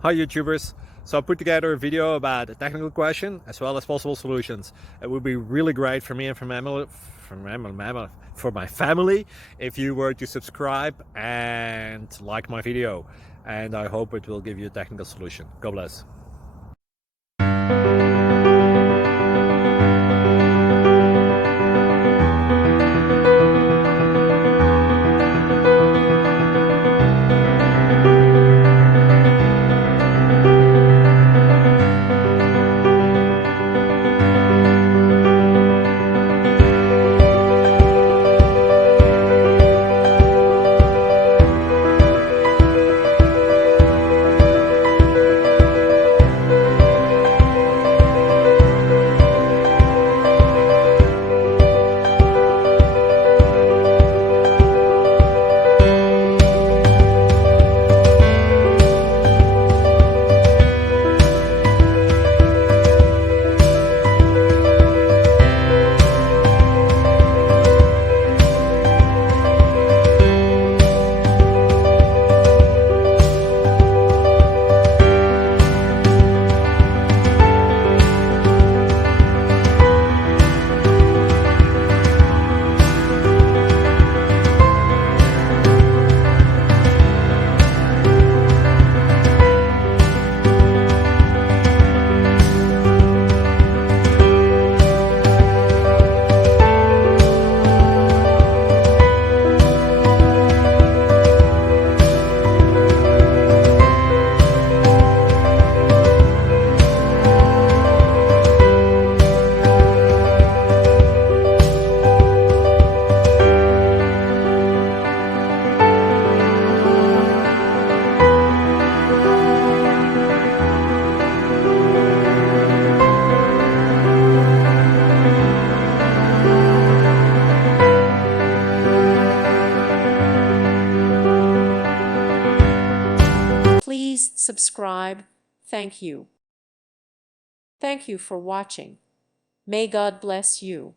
Hi YouTubers! So I put together a video about a technical question as well as possible solutions. It would be really great for me and for my family if you were to subscribe and like my video, and I hope it will give you a technical solution. God bless. Please subscribe. Thank you. Thank you for watching. May God bless you.